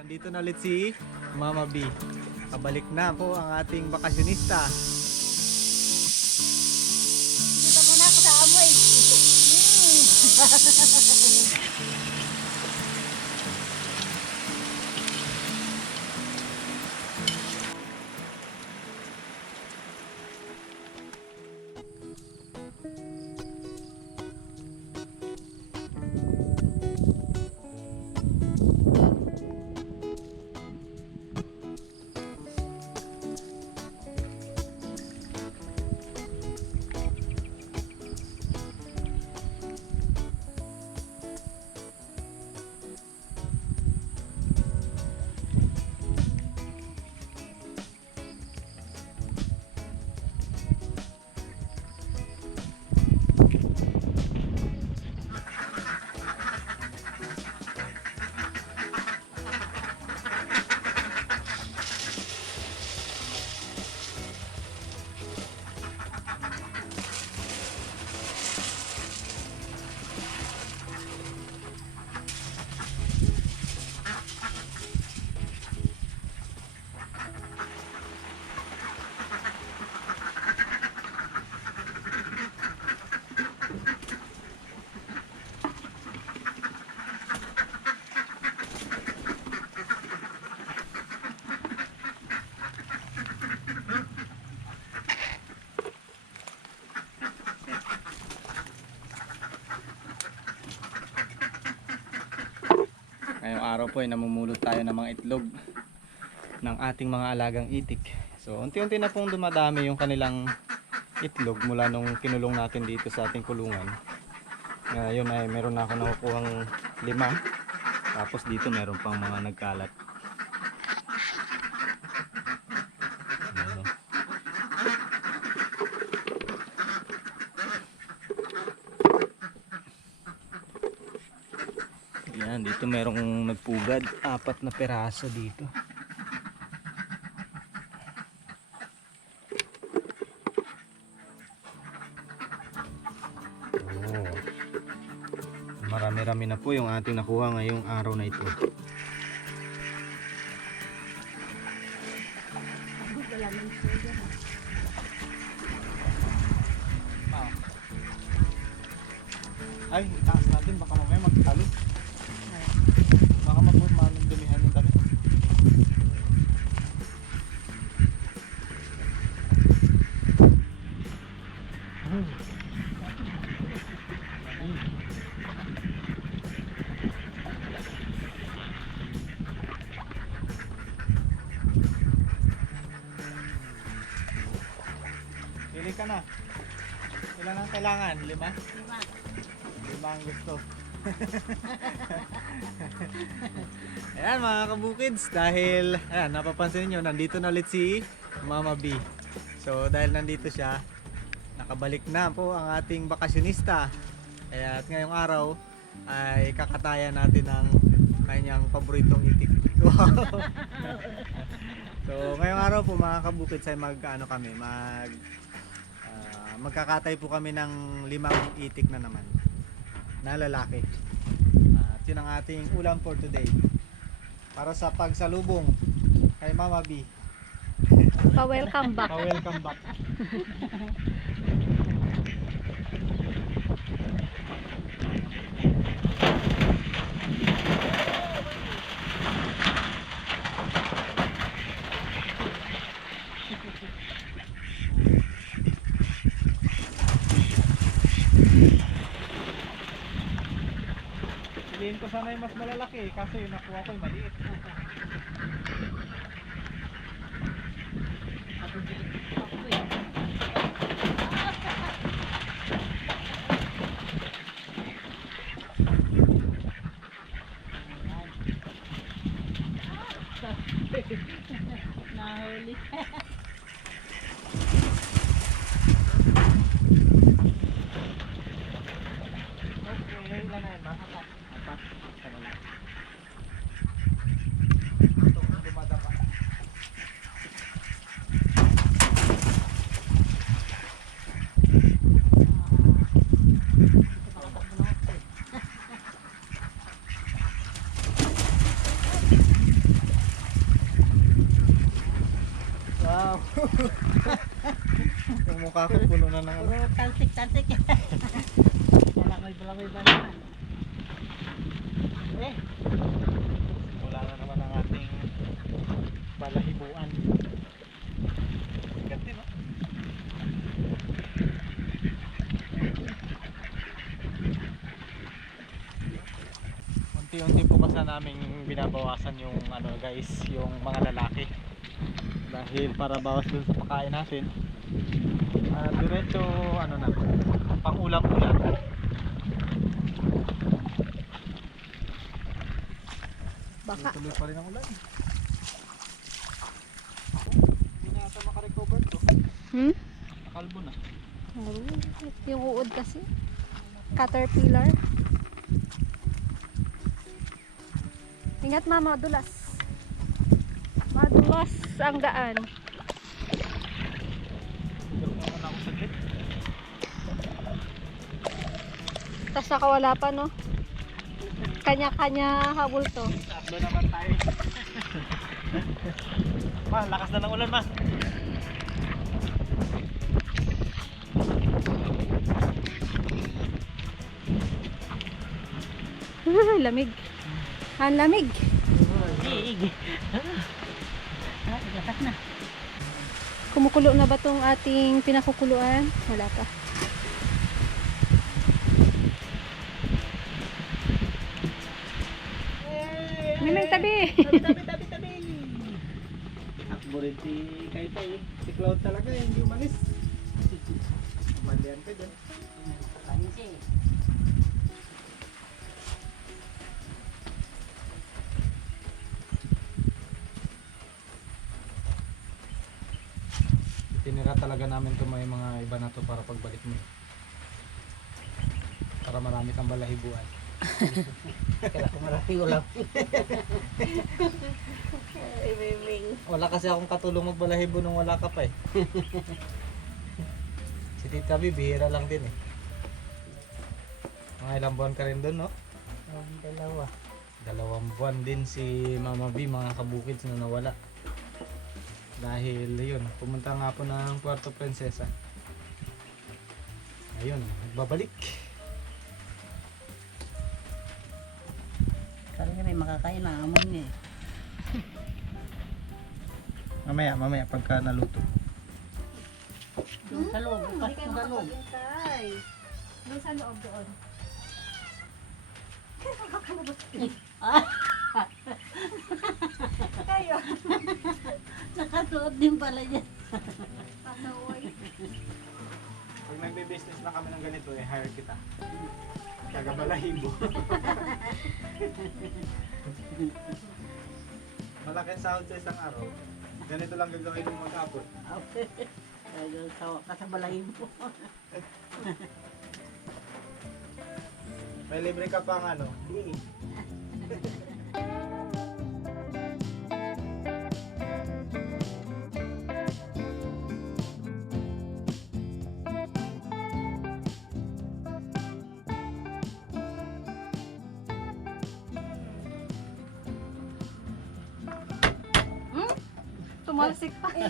nandito na ulit si Mama B. Kabalik na po ang ating bakasyonista. Dito muna ako sa amoy. Ngayong araw po ay namumulot tayo ng mga itlog ng ating mga alagang itik. So unti-unti na pong dumadami yung kanilang itlog mula nung kinulong natin dito sa ating kulungan. Ngayon ay meron na ako nakukuhang lima. Tapos dito meron pang mga nagkalat. Ayan. Yan, dito merong nagpugad. Apat na peraso dito. Marami-rami na po yung ating nakuha ngayong araw na ito. Kailangan? Lima? Diba? Lima ang gusto. ayan mga kabukids, dahil ayan, napapansin niyo nandito na ulit si Mama B. So dahil nandito siya, nakabalik na po ang ating bakasyonista. Kaya at ngayong araw ay kakatayan natin ng kanyang paboritong itik. Wow! so ngayong araw po mga kabukids ay mag ano kami, mag magkakatay po kami ng limang itik na naman na lalaki. At yun ang ating ulam for today. Para sa pagsalubong kay Mama B. Pa-welcome back. Pa-welcome back. Sana yung mas malalaki kasi nakuha ko yung maliit. Nahuli. Okay, ilan na yan ma? Apat. Apat. Tama na. Ito, dumadapa. yung mukha ko puno na ng ano. Talsik, talsik. Balangoy, balangoy ba naman? Eh, Wala na naman ang ating balahibuan. Ganda no? Unti-unti po kasi namin binabawasan yung ano guys, yung mga lalaki. Dahil para bawas dun sa pagkain natin. Ah, diretso ano na, pang ulam-ulam. Baka. Tuloy pa rin ang ulan. Hindi na ata makarecover to. Hmm? Nakalbo na. Yung uod kasi. Caterpillar. Ingat mama, madulas. Madulas ang daan. Tapos nakawala pa, no? Kanya-kanya habol to. Tatlo naman tayo. ma, lakas na ng ulan ma. lamig. Ang lamig. Ah, lakas na. Kumukulo na ba tong ating pinakukuluan? Wala pa. Tabi. Tabi, tabi, tabi, tabi. Takbo rin si Kaita eh. Si Cloud talaga eh, hindi umalis. Malian ka dyan. Pansi. Tinira talaga namin to may mga iba na to para pagbalik mo. eh. Para marami kang balahibuan. Ulam. Ay, miming. Wala kasi akong katulong magbalahibo nung wala ka pa eh. si Tita B, bihira lang din eh. Mga ilang buwan ka rin doon, no? Ang dalawa. Dalawang buwan din si Mama B, mga kabukids na nawala. Dahil yun, pumunta nga po ng Puerto Princesa. Ayun, nagbabalik. May makakain na amon niya eh. Mamaya, mamaya, pagka naluto. Doon sa loob, bukas mo sa loob. Doon sa loob doon. Kayo. Nakasuot din pala niya. Panoy. Pag nagbe-business na kami ng ganito, eh, hire kita. Tagabalahibo. Malaki ang sahod sa isang araw. Ganito lang gagawin mo mag-apot. Dahil sa kasabalayin mo. May libre ka pang ano. Tumalsik pa.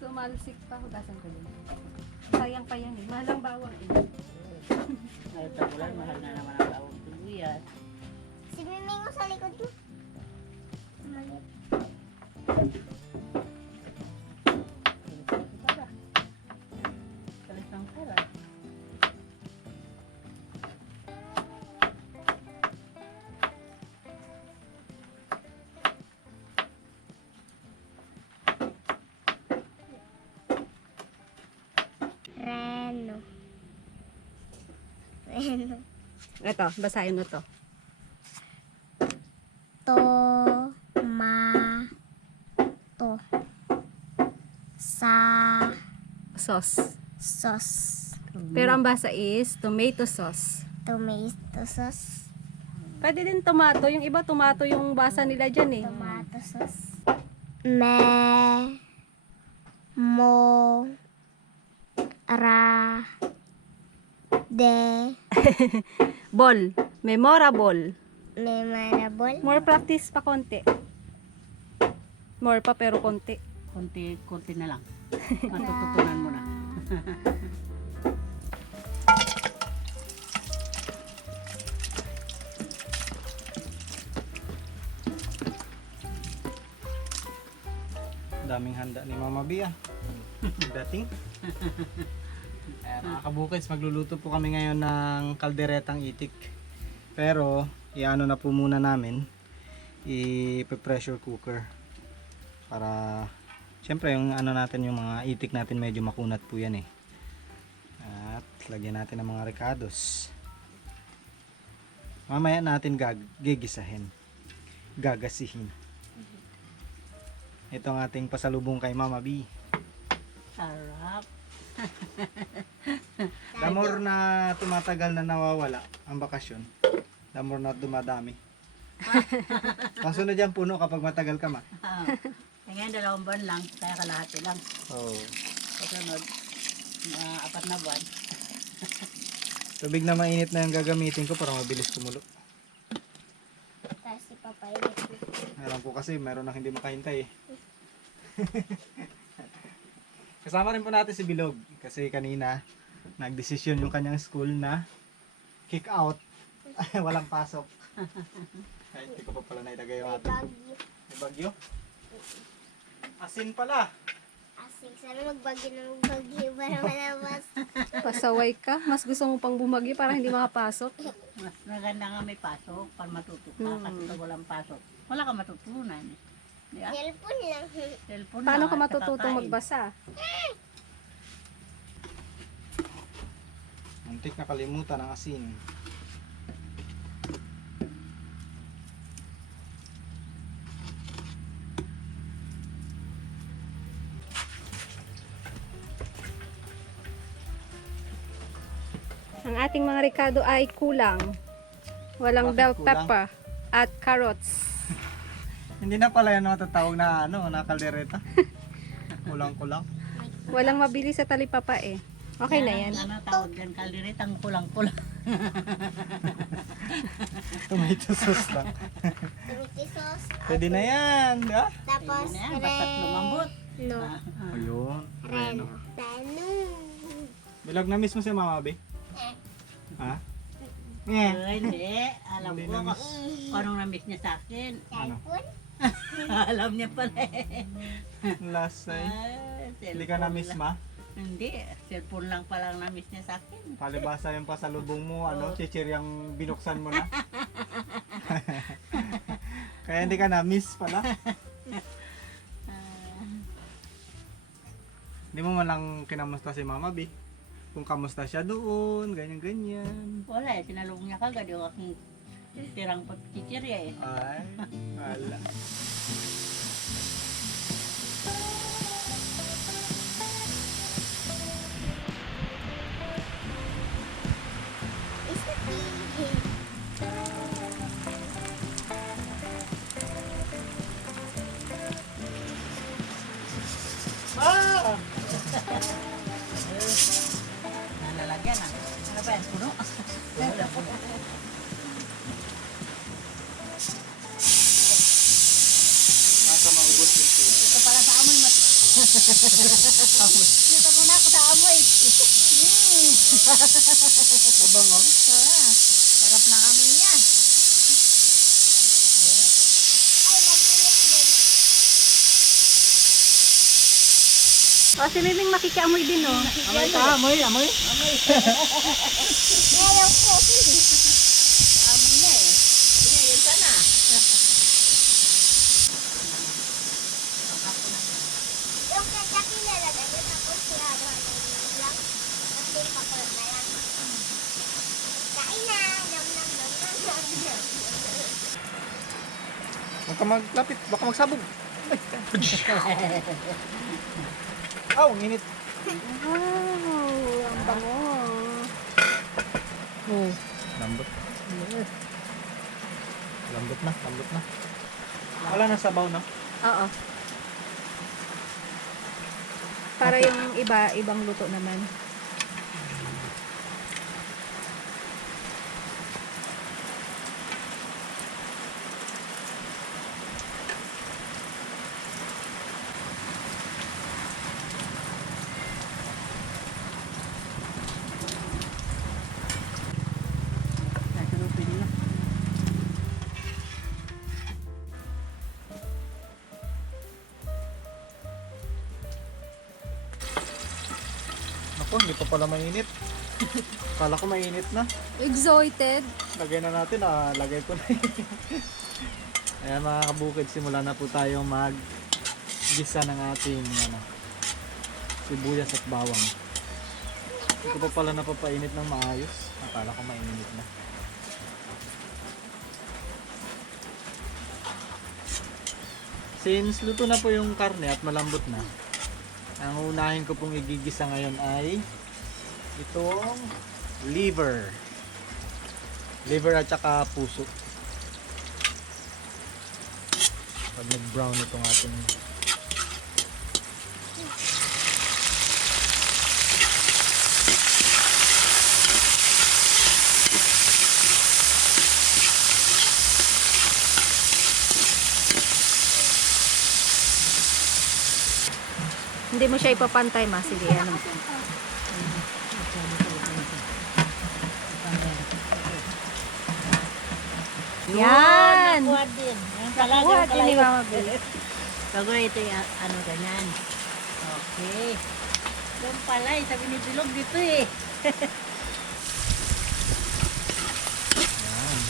Tumalsik pa. Hugasan ko din. Sayang pa yan eh. Mahal ang bawang eh. Ngayon sa bulan, mahal na naman ang bawang sibuyas. Si Miming mo sa likod mo. Kalis Ito, basahin mo to. To. Ma. To. Sa. Sauce. Sauce. Pero ang basa is tomato sauce. Tomato sauce. Pwede din tomato. Yung iba tomato yung basa nila dyan eh. Tomato sauce. Me. Mo. Ra. De. Ball. Memorable. Memorable. More practice pa konti. More pa pero konti. Konti, konti na lang. Matututunan mo na. Daming handa ni Mama Bia. Dating. Ayan, mga kabukids, magluluto po kami ngayon ng kalderetang itik. Pero, iano na po muna namin. I-pressure cooker. Para, syempre yung ano natin, yung mga itik natin medyo makunat po yan eh. At, lagyan natin ng mga ricados. Mamaya natin gag gigisahin. Gagasihin. Ito ang ating pasalubong kay Mama B. Sarap. The more na tumatagal na nawawala ang bakasyon, the more na dumadami. Kasunod yan puno kapag matagal ka ma. Ah. Ngayon, dalawang buwan lang, kaya kalahati lang. Oh. Kasunod, uh, apat na buwan. Tubig na mainit na yung gagamitin ko para mabilis kumulo. Tapos ipapainit. Alam ko kasi meron na hindi makahintay eh. Kasama rin po natin si Bilog kasi kanina nagdesisyon yung kanyang school na kick out. Walang pasok. Ay, hindi ko pa pala naitagay yung Bagyo. May bagyo? Asin pala. Asig. Sana magbagyo ng bagyo para malabas. Pasaway ka. Mas gusto mo pang bumagyo para hindi makapasok. Mas maganda nga may pasok para matuto ka. Hmm. Kasi pag walang pasok, wala ka matutunan. eh. Ba? Cellphone lang. Cellphone Paano ka at matututong magbasa? Muntik na kalimutan ang asin. Ang ating mga ricado ay kulang. Walang Bakit bell kulang? pepper at carrots. Hindi na pala yan matatawag na ano, na kaldereta. Kulang-kulang. Walang mabili sa talipapa eh. Okay na yan. Ano tawag yan? Kaldiritang kulang-kulang. Tomato sauce lang. Tomato sauce. Pwede na yan, di ba? Tapos Pwede na yan, basta't lumambot. reno. Ah, ah. Ayun. Reno. Reno. Bilag na mismo si Mama Be. Ha? Eh. Ay, hindi. Alam ko anong na-miss niya sa akin. Ano? Alam niya pala eh. Last Ay, ay. Hindi ka cellphone miss lang. ma? Hindi. Cellphone lang pala ang na-miss niya sa akin. Palibasa yung pasalubong mo, ano, chichiryang binuksan mo na. Kaya hindi ka na miss pala. Hindi mo man lang kinamusta si Mama B. Kung kamusta siya doon, ganyan-ganyan. Wala eh. Tinalong niya kagad yung aking tirang pagchichirya eh. Ay, wala. Dito muna ako sa amoy. Mm. Mabango. Ah, sarap ng amoy niya. O, si Miming makikiamoy din oh. Amoy ka, amoy, amoy. Ngayon ko. Amoy niya eh. Sige, yun sana. Yung kanya kinalagay yun tapos sirado na yung lang. Tapos yung pakulot na lang. Kain na. Nam nam nam nam nam nam. Huwag ka maglapit, baka magsabog. Aw, ang init. Wow, ang bango. Oh. Lambot. Lambot na, lambot na. Wala na sabaw na. Oo. Para yung iba, ibang luto naman. Ako, hindi pa pala mainit. Kala ko mainit na. Excited. Lagay na natin, ah, lagay ko na. Ayan mga kabukid, simula na po tayong mag gisa ng ating ano, sibuyas at bawang. Hindi ko pa pala napapainit ng maayos. Akala ko mainit na. Since luto na po yung karne at malambot na, ang unahin ko pong igigisa ngayon ay itong liver. Liver at saka puso. Pag nag-brown itong ating Hindi mo siya ipapantay, ma. Sige, ano. Yan! Nakuha din. Pala, Nakuha din ni. Mama Bel. Bago ito yung ah, ano ganyan. Okay. Doon pala eh, sabi ni Bilog dito eh. Yan.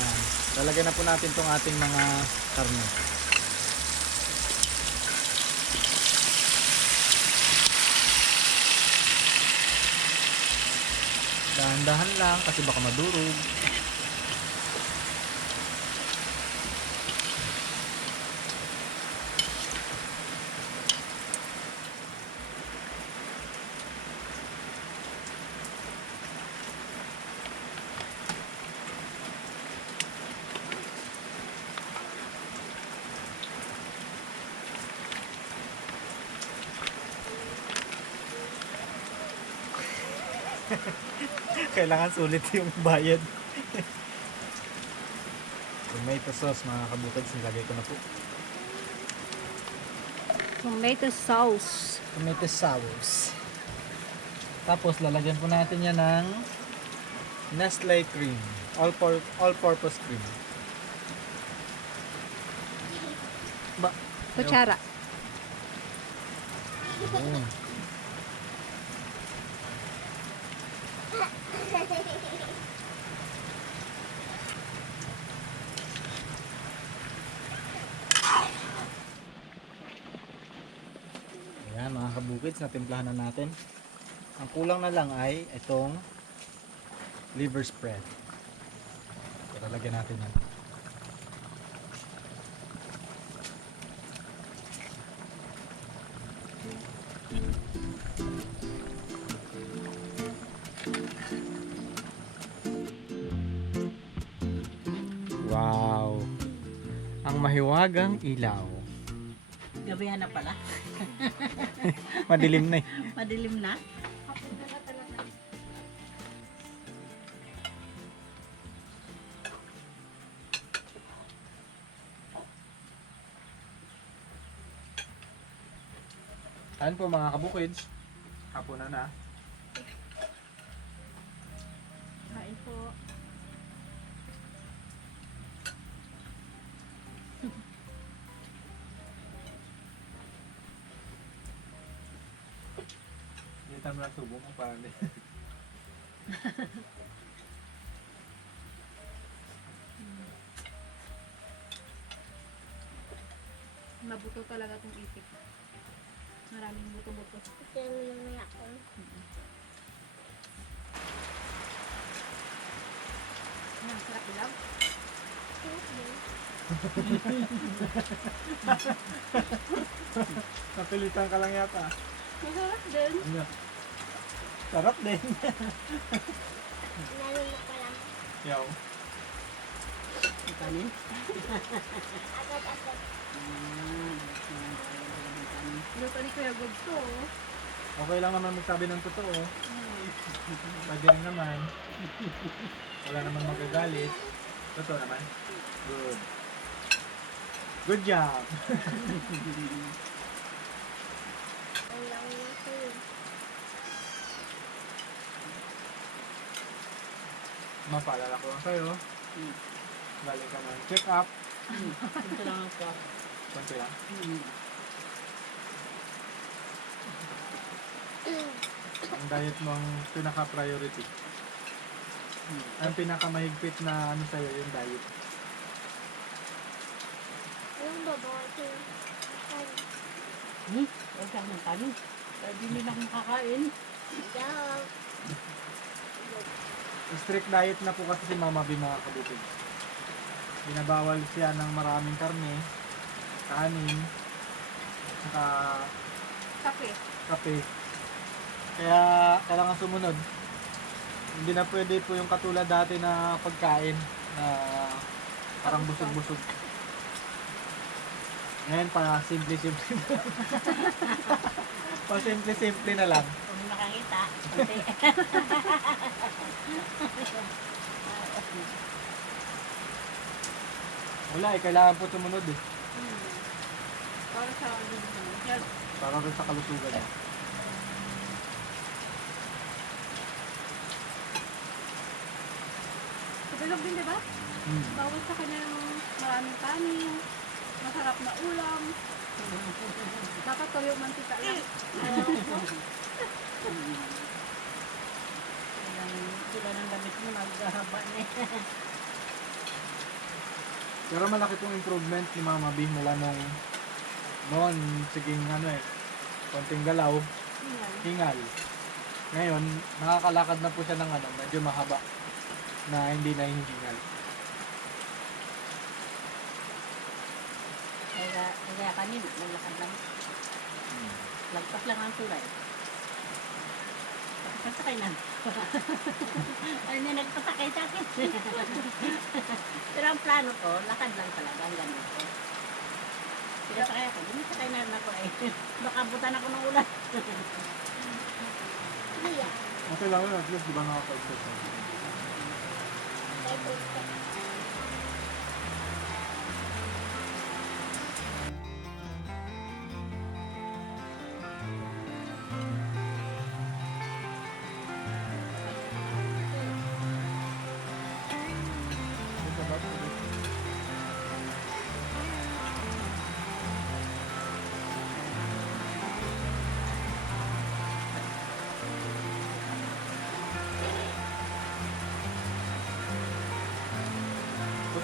Yan. Lalagyan na po natin tong ating mga karne. Dahan-dahan lang kasi baka madurog. Kailangan sulit yung bayad. Tomato sauce mga kabukid, sinilagay ko na po. Tomato sauce. Tomato sauce. Tapos lalagyan po natin yan ng Nestle cream. All por all purpose cream. Ba, Kutsara. Ayun. Ayan mga kabukids, natimplahan na natin. Ang kulang na lang ay itong liver spread. So, lalagyan natin yan. Wow! Ang mahiwagang ilaw. Gabihan na pala. Madilim na eh. Madilim na. Ayan po mga kabukids. Hapon na na. Kain po. Hindi tayo lang subo mo parang di. Mabuto talaga itong ipit. Maraming buto-buto. Yan yung may ako. Ang sarap ilaw. Napilitan ka lang yata. Masarap din. Ano? Sarap din. Nalulok ko lang. Yaw. Kanin. Agad-agad. Luto ni Kuya Gob to. oh. Okay lang naman magsabi ng totoo. Pwede rin naman. Wala naman magagalit. Totoo naman. Good. Good job. Ang lang mapaalala ko lang sa'yo. Mm. Galing ka ng check-up. Kunti lang ang check-up. Kunti lang? Mm. Ang diet mo ang pinaka-priority. Hmm. Ang pinakamahigpit na ano sa'yo yung diet. Yung babae ko yung kanin. Hmm? Huwag ka ng kanin. Pwede hindi na akong kakain. Daw. Strict diet na po kasi si Mama B mga kabukid. Binabawal siya ng maraming karne, kanin, saka Kape. kape. Kaya kailangan sumunod. Hindi na pwede po yung katulad dati na pagkain na parang busog-busog. Ngayon pa simple-simple. pa simple-simple na lang. Kung nakakita. Wala eh, kailangan po sumunod eh. Hmm. Para sa ano Para rin sa kalusugan bilog din, di ba? Hmm. Bawal sa kanya ng maraming kanin, masarap na ulam. Dapat tuloy yung mantika lang. Kailangan sila ng damit mo, naghahaba na eh. Pero malaki pong improvement ni Mama B mula nung noon, siging ano eh, konting galaw, hingal. Ngayon, nakakalakad na po siya ng ano, medyo mahaba na hindi na hihingal. Kaya, kaya kanina, naglakad lang. Lagpas lang ang tulay. Pasakay na. Ano na nagpasakay sa akin. Pero ang plano ko, lakad lang talaga ang ganito. Pinasakay ako, binasakay na rin ako eh. Baka butan ako ng ulan. Iya. Okay lang yun, at least di ba nakaka-exercise?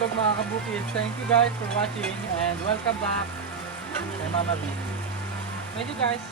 Busog mga kabukid, thank you guys for watching and welcome back kay Mama B. Thank you guys.